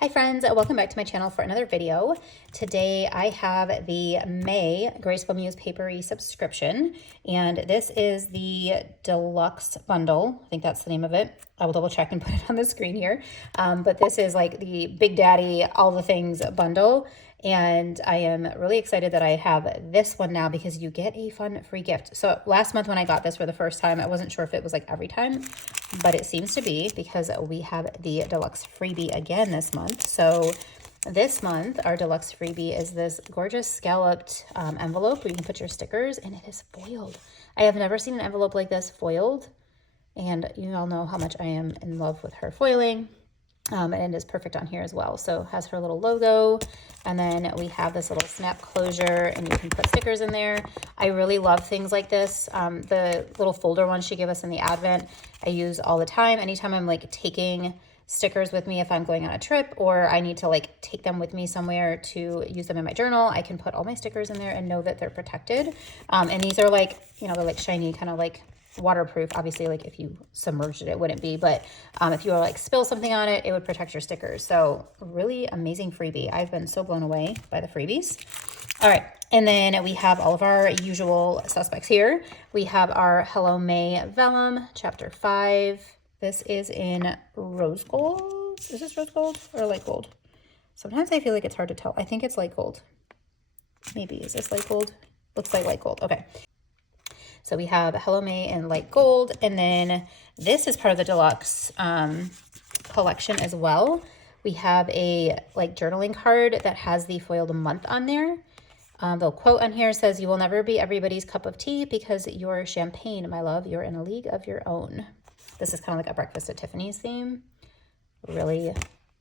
Hi friends, welcome back to my channel for another video. Today I have the May Graceful Muse Paperie subscription, and this is the deluxe bundle. I think that's the name of it. I will double check and put it on the screen here. But this is like the Big Daddy, all the things bundle. And I am really excited that I have this one now because you get a fun free gift. So last month when I got this for the first time, I wasn't sure if it was like every time, but it seems to be because we have the deluxe freebie again this month. So this month, our deluxe freebie is this gorgeous scalloped envelope where you can put your stickers, and it is foiled. I have never seen an envelope like this foiled, and you all know how much I am in love with her foiling. And it is perfect on here as well. So it has her little logo, and then we have this little snap closure, and you can put stickers in there. I really love things like this. The little folder one she gave us in the Advent, I use all the time. Anytime I'm like taking stickers with me, if I'm going on a trip or I need to like take them with me somewhere to use them in my journal, I can put all my stickers in there and know that they're protected. And these are like, you know, they're like shiny, kind of like waterproof. Obviously, like if you submerged it, it wouldn't be, but if you were like spill something on it, it would protect your stickers. So really amazing freebie. I've been so blown away by the freebies. All right, and then we have all of our usual suspects here. We have our Hello May Vellum, Chapter 5. This is in rose gold. Is this rose gold or light gold? Sometimes I feel like it's hard to tell. I think it's light gold. Maybe, is this light gold? Looks like light gold, okay. So we have Hello May in light gold, and then this is part of the deluxe collection as well. We have a like journaling card that has the foiled month on there. The quote on here says, "You will never be everybody's cup of tea because you're champagne, my love. You're in a league of your own." This is kind of like a Breakfast at Tiffany's theme. Really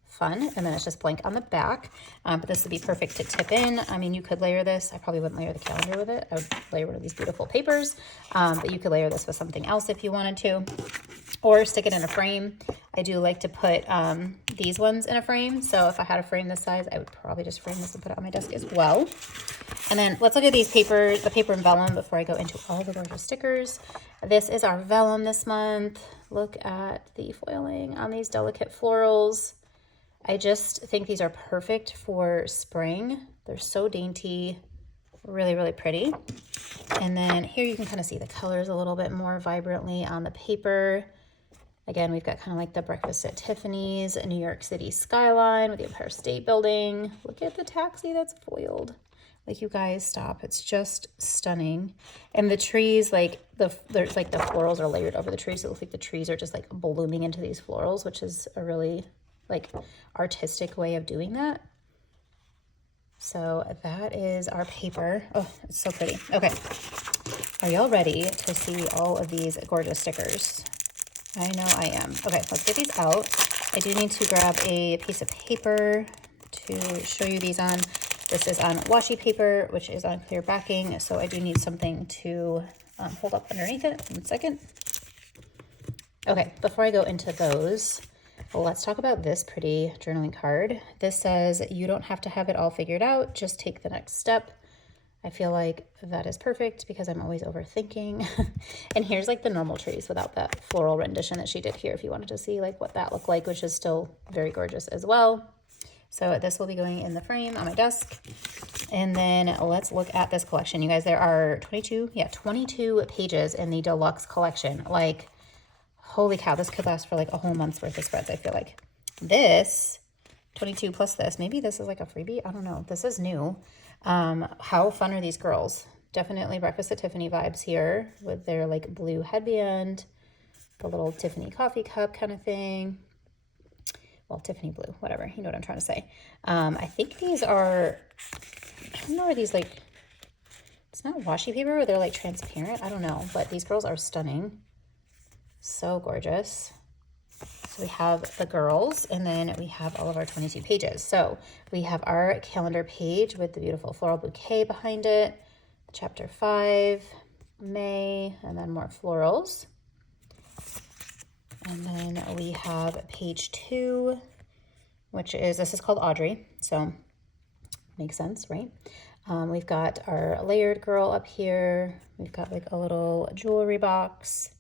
fun. And then it's just blank on the back, but this would be perfect to tip in. I mean, you could layer this. I probably wouldn't layer the calendar with it. I would layer one of these beautiful papers, but you could layer this with something else if you wanted to, or stick it in a frame. I do like to put these ones in a frame, so if I had a frame this size, I would probably just frame this and put it on my desk as well. And then let's look at these papers, the paper and vellum, before I go into all the gorgeous stickers. This is our vellum this month. Look at the foiling on these delicate florals. I just think these are perfect for spring. They're so dainty, really, really pretty. And then here you can kind of see the colors a little bit more vibrantly on the paper. Again, we've got kind of like the Breakfast at Tiffany's, New York City skyline with the Empire State Building. Look at the taxi that's foiled. Like, you guys, stop. It's just stunning. And the trees, like there's like the florals are layered over the trees. So it looks like the trees are just like blooming into these florals, which is a really like artistic way of doing that. So that is our paper. Oh, it's so pretty. Okay. Are y'all ready to see all of these gorgeous stickers? I know I am. Okay, let's get these out. I do need to grab a piece of paper to show you these on. This is on washi paper, which is on clear backing. So I do need something to hold up underneath it. 1 second. Okay, before I go into those, let's talk about this pretty journaling card. This says, "You don't have to have it all figured out. Just take the next step." I feel like that is perfect because I'm always overthinking. And here's like the normal trees without that floral rendition that she did here, if you wanted to see like what that looked like, which is still very gorgeous as well. So this will be going in the frame on my desk. And then let's look at this collection. You guys, there are 22 pages in the deluxe collection. Like, holy cow, this could last for like a whole month's worth of spreads, I feel like. This, 22 plus this, maybe this is like a freebie. I don't know. This is new. How fun are these girls? Definitely Breakfast at Tiffany vibes here with their like blue headband, the little Tiffany coffee cup kind of thing. Well, Tiffany blue, whatever. You know what I'm trying to say. I think these are, I don't know, are these like, it's not washi paper, or they're like transparent. I don't know, but these girls are stunning. So gorgeous. So we have the girls, and then we have all of our 22 pages. So we have our calendar page with the beautiful floral bouquet behind it. Chapter 5, May, and then more florals. And then we have page 2, which is, this is called Audrey, so makes sense, right? We've got our layered girl up here. We've got like a little jewelry box.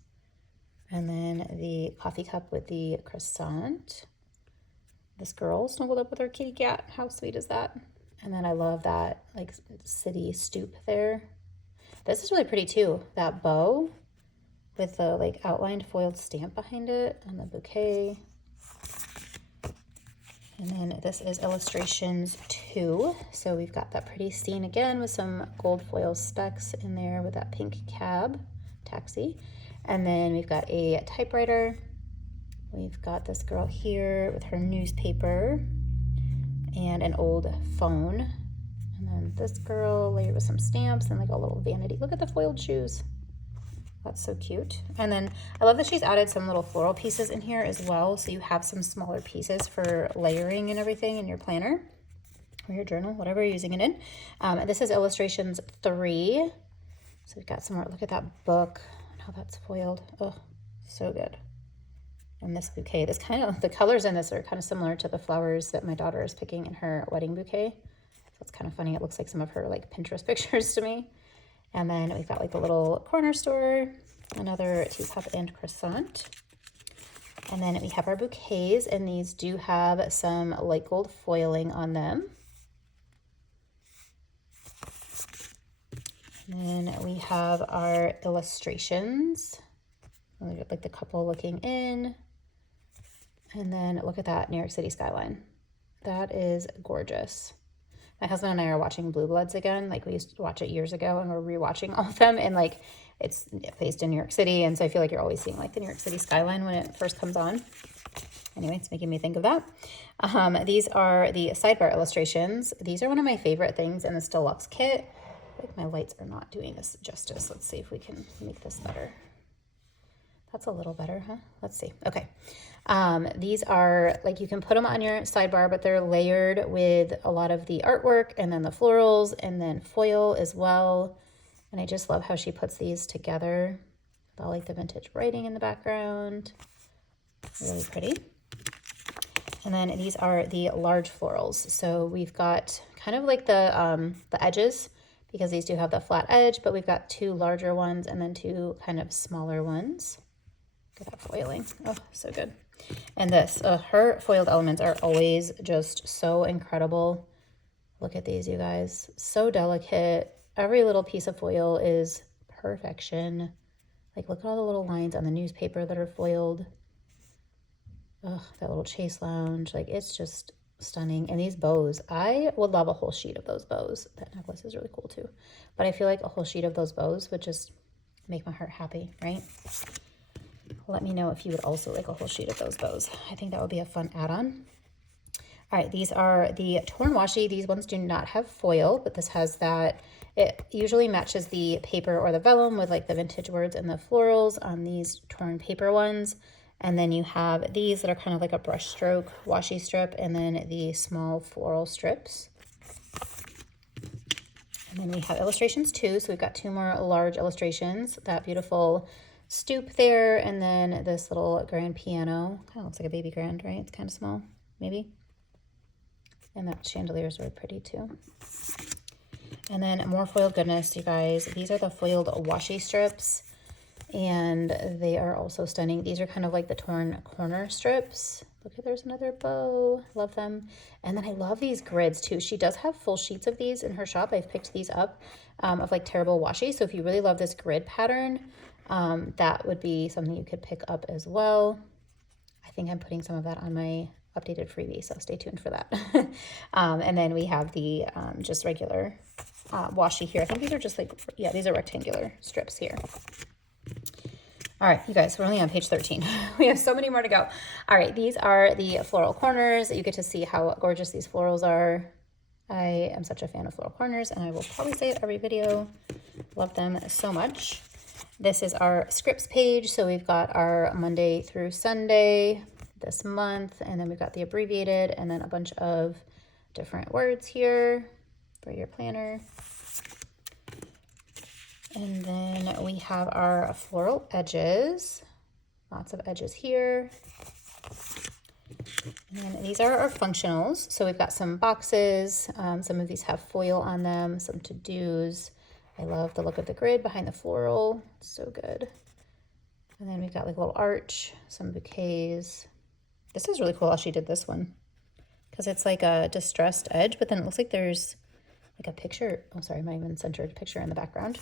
And then the coffee cup with the croissant. this girl snuggled up with her kitty cat. How sweet is that? And then I love that like city stoop there. This is really pretty too. That bow with the like outlined foiled stamp behind it and the bouquet. And then this is illustrations 2. So we've got that pretty scene again with some gold foil specks in there with that pink cab taxi. And then we've got a typewriter. We've got this girl here with her newspaper and an old phone. And then this girl layered with some stamps and like a little vanity. Look at the foiled shoes. That's so cute. And then I love that she's added some little floral pieces in here as well. So you have some smaller pieces for layering and everything in your planner or your journal, whatever you're using it in. This is illustrations 3. So we've got some more. Look at that book and how that's foiled. Oh, so good. And this bouquet, this kind of, the colors in this are kind of similar to the flowers that my daughter is picking in her wedding bouquet. So it's kind of funny. It looks like some of her like Pinterest pictures to me. And then we've got like a little corner store, another teacup and croissant. And then we have our bouquets, and these do have some light gold foiling on them. And then we have our illustrations, like the couple looking in. And then look at that New York City skyline. That is gorgeous. My husband and I are watching Blue Bloods again. Like we used to watch it years ago, and we're rewatching all of them. And like it's based in New York City, and so I feel like you're always seeing like the New York City skyline when it first comes on. Anyway, it's making me think of that. These are the sidebar illustrations. These are one of my favorite things in this deluxe kit. Like my lights are not doing this justice. Let's see if we can make this better. That's a little better, huh? Let's see. Okay. These are like, you can put them on your sidebar, but they're layered with a lot of the artwork and then the florals and then foil as well. And I just love how she puts these together. I like the vintage writing in the background. Really pretty. And then these are the large florals. So we've got kind of like the edges, because these do have the flat edge, but we've got 2 larger ones and then 2 kind of smaller ones. Look at that foiling. Oh, so good. And this, her foiled elements are always just so incredible. Look at these, you guys. So delicate. Every little piece of foil is perfection. Like, look at all the little lines on the newspaper that are foiled. Oh, that little chase lounge. Like, it's just stunning. And these bows, I would love a whole sheet of those bows. That necklace is really cool too. But I feel like a whole sheet of those bows would just make my heart happy, right? Let me know if you would also like a whole sheet of those bows. I think that would be a fun add-on. All right, these are the torn washi. These ones do not have foil, but this has that. It usually matches the paper or the vellum with like the vintage words and the florals on these torn paper ones. And then you have these that are kind of like a brush stroke washi strip, and then the small floral strips. And then we have illustrations 2. So we've got 2 more large illustrations. That beautiful stoop there, and then this little grand piano. Kind of looks like a baby grand, right? It's kind of small, maybe. And that chandelier is really pretty too. And then more foiled goodness, you guys. These are the foiled washi strips, and they are also stunning. These are kind of like the torn corner strips. Look, there's another bow. Love them. And then I love these grids too. She does have full sheets of these in her shop. I've picked these up of like terrible washi. So if you really love this grid pattern, that would be something you could pick up as well. I think I'm putting some of that on my updated freebie, so stay tuned for that. And then we have the just regular washi here. I think these are just like, yeah, these are rectangular strips here. All right, you guys, we're only on page 13. We have so many more to go. All right, these are the floral corners. You get to see how gorgeous these florals are. I am such a fan of floral corners, and I will probably say it every video. Love them so much. This is our scripts page. So we've got our Monday through Sunday this month, and then we've got the abbreviated, and then a bunch of different words here for your planner. And then we have our floral edges, lots of edges here. And these are our functionals. So we've got some boxes. Some of these have foil on them, some to-dos. I love the look of the grid behind the floral. It's so good. And then we've got like a little arch, some bouquets. This is really cool how she did this one. because it's like a distressed edge, but then it looks like there's like a picture. Oh, sorry, I'm not even centered picture in the background.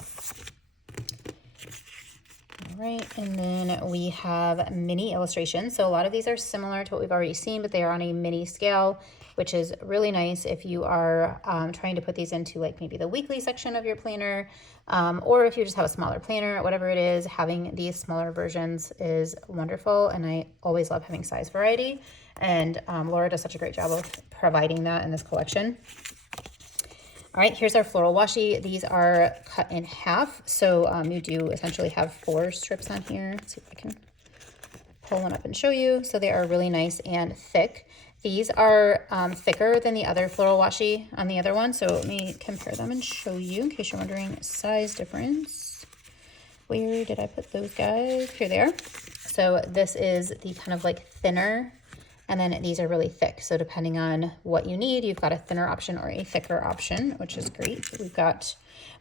All right, and then we have mini illustrations. So a lot of these are similar to what we've already seen, but they are on a mini scale, which is really nice if you are trying to put these into like maybe the weekly section of your planner, or if you just have a smaller planner, whatever it is, having these smaller versions is wonderful. And I always love having size variety. And Laura does such a great job of providing that in this collection. All right, here's our floral washi. These are cut in half. So you do essentially have 4 strips on here. Let's see if I can pull one up and show you. So they are really nice and thick. These are thicker than the other floral washi on the other one. So let me compare them and show you in case you're wondering size difference. Where did I put those guys? Here they are. So this is the kind of like thinner, and then these are really thick. So depending on what you need, you've got a thinner option or a thicker option, which is great. We got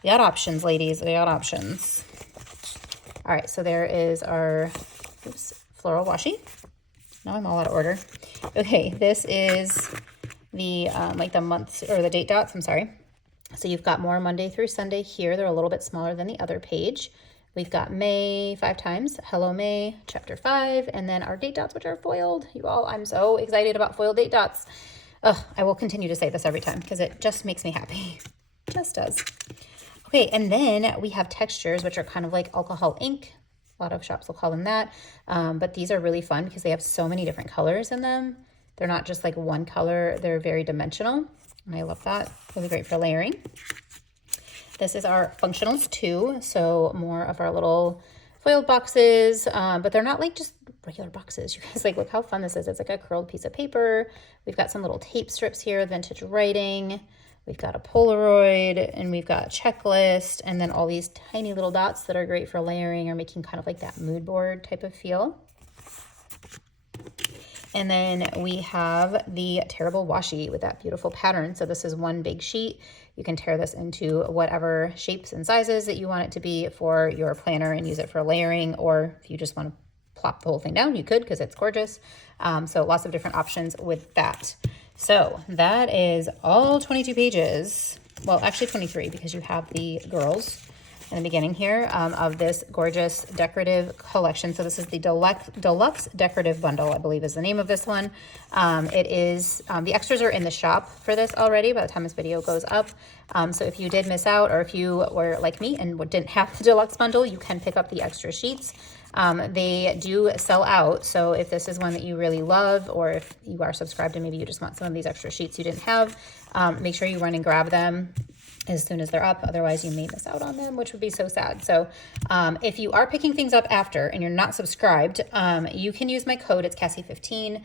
options, ladies. We got options. All right, so there is our floral washi. Now I'm all out of order. Okay, this is the like the months or the date dots. I'm sorry. So you've got more Monday through Sunday here. They're a little bit smaller than the other page. We've got May 5 times, Hello May, chapter 5, and then our date dots, which are foiled. You all, I'm so excited about foiled date dots. Ugh, I will continue to say this every time because it just makes me happy. Just does. Okay, and then we have textures, which are kind of like alcohol ink. A lot of shops will call them that. But these are really fun because they have so many different colors in them. They're not just like one color. They're very dimensional. And I love that. Really great for layering. This is our functionals too. So more of our little foiled boxes, but they're not like just regular boxes. You guys, like, look how fun this is. It's like a curled piece of paper. We've got some little tape strips here, vintage writing. We've got a Polaroid, and we've got a checklist, and then all these tiny little dots that are great for layering or making kind of like that mood board type of feel. And then we have the terrible washi with that beautiful pattern. So this is one big sheet. You can tear this into whatever shapes and sizes that you want it to be for your planner and use it for layering, or if you just want to plop the whole thing down, you could, because it's gorgeous. So lots of different options with that. So that is all 22 pages. Well, actually 23, because you have the girls in the beginning here of this gorgeous decorative collection. So this is the deluxe decorative bundle, I believe is the name of this one. It is, the extras are in the shop for this already by the time this video goes up. So if you did miss out, or if you were like me and didn't have the deluxe bundle, you can pick up the extra sheets. They do sell out. So if this is one that you really love, or if you are subscribed and maybe you just want some of these extra sheets you didn't have, make sure you run and grab them as soon as they're up. Otherwise you may miss out on them, which would be so sad. So if you are picking things up after and you're not subscribed, you can use my code, it's Cassie15,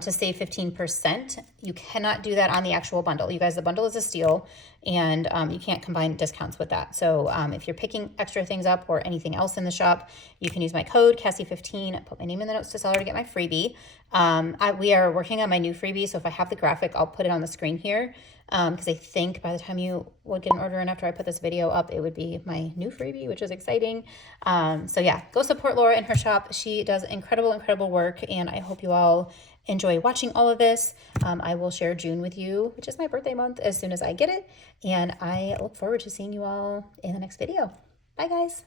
to save 15%. You cannot do that on the actual bundle. You guys, the bundle is a steal, and you can't combine discounts with that. So if you're picking extra things up or anything else in the shop, you can use my code Cassie15, put my name in the notes to seller to get my freebie. We are working on my new freebie, so if I have the graphic, I'll put it on the screen here, because I think by the time you would get an order in after I put this video up, it would be my new freebie, which is exciting. So yeah, go support Laura in her shop. She does incredible work, and I hope you all enjoy watching all of this. I will share June with you, which is my birthday month, as soon as I get it, and I look forward to seeing you all in the next video. Bye, guys.